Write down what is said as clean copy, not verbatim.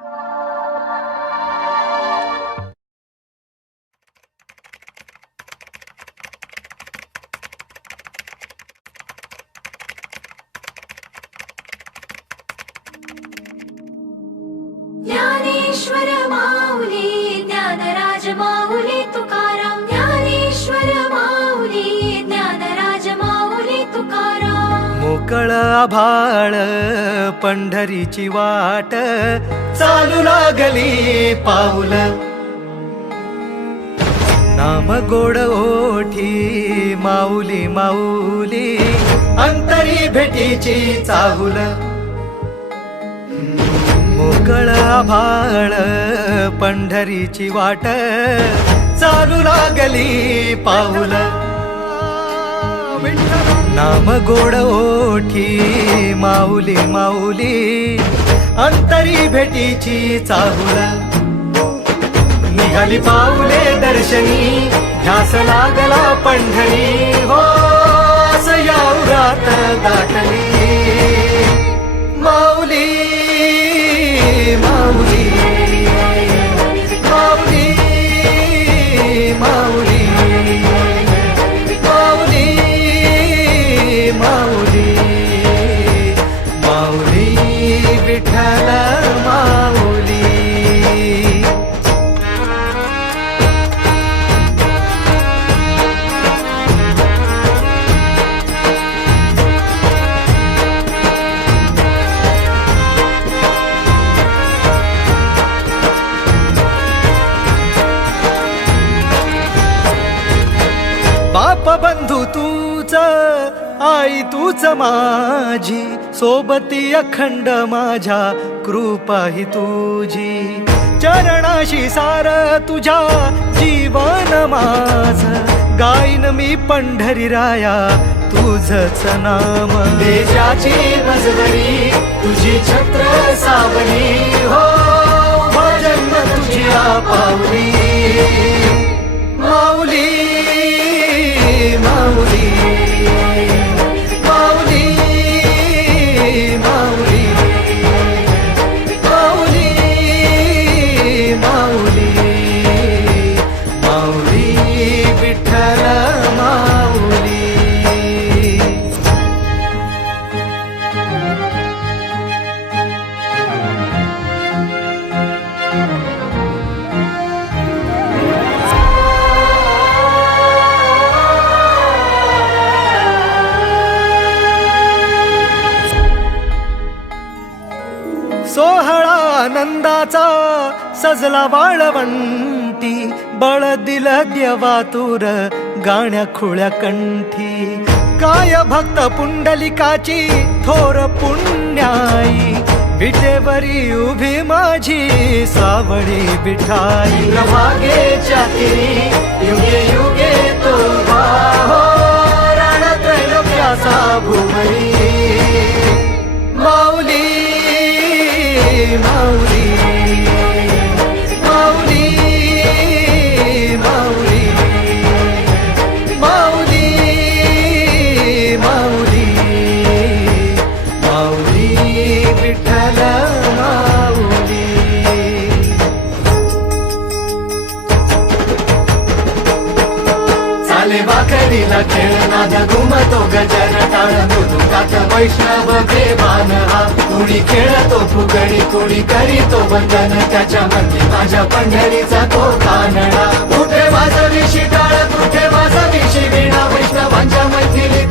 ज्ञानेश्वर माऊली ज्ञानराज माऊली तुकाराम, ज्ञानेश्वर माऊली ज्ञानराज माऊली तुकाराम. मोकळ आभाळ पंढरीची वाट, चालू लागली पाऊल. नाम गोड ओठी माऊली माऊली, अंतरी भेटीची चाहुल. मोकळ आभाळ पंढरीची वाट, चालू लागली पाऊल. नाम गोड ओठी माऊली माऊली, अंतरी भेटीची चाहुल. निघाली पाऊले दर्शनी, ध्यास लागला पंढरी. हो सयाउरात दाटली माऊली माऊली माऊली माऊली माऊली माऊली माऊली विठ्ठल माऊली. बाप बंधू तूच, आई तूच माझी, सोबती अखंड माझ्या कृपा ही तुझी. चरणाशी सार तुझ्या जीवन माझ, गाईन मी पंढरी राया तुझच नाम. देशाची मजबरी तुझी छत्र सावली, हो भजन तुझी पावली माऊली माऊली माऊली माऊली माऊली माऊली माऊली विठ्ठल माऊली. सोहळा आनंदाचा सजला वाळवंटी, बळ दिलं देवातूर गाण्या खुळ्या कंठी. काय भक्त पुंडलिकाची थोर पुण्याई, विटेवरी उभी माझी सावळी विठाई. भागेच्या तिरी युगे युगे तो हो रण त्रैलोक्याचा भुवरी माऊली माऊली माऊली माऊली माऊली माऊली माऊली विठ्ठल माऊली. चाले वाकडीला खेळनाद घुमतो गजर टाळ, मृदुकात वैष्णव देवान हा. कुणी खेळतो फुगडी कुणी करीतो वंदन, त्याच्या मंदी माझ्या पंढरीचा तो कानडा. कुठे वाजवी शिटाळ कुठे वाजवी वीणा, वैष्णवांच्या मैथिली